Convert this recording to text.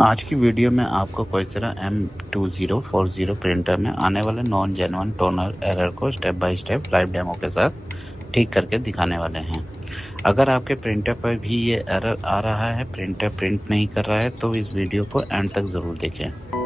आज की वीडियो में आपको Kyocera M2040 प्रिंटर में आने वाले नॉन जेन्युइन टोनर एरर को step by step live demo के साथ ठीक करके दिखाने वाले हैं। अगर आपके प्रिंटर पर भी ये एरर आ रहा है, प्रिंटर प्रिंट नहीं कर रहा है, तो इस वीडियो को एंड तक ज़रूर देखें।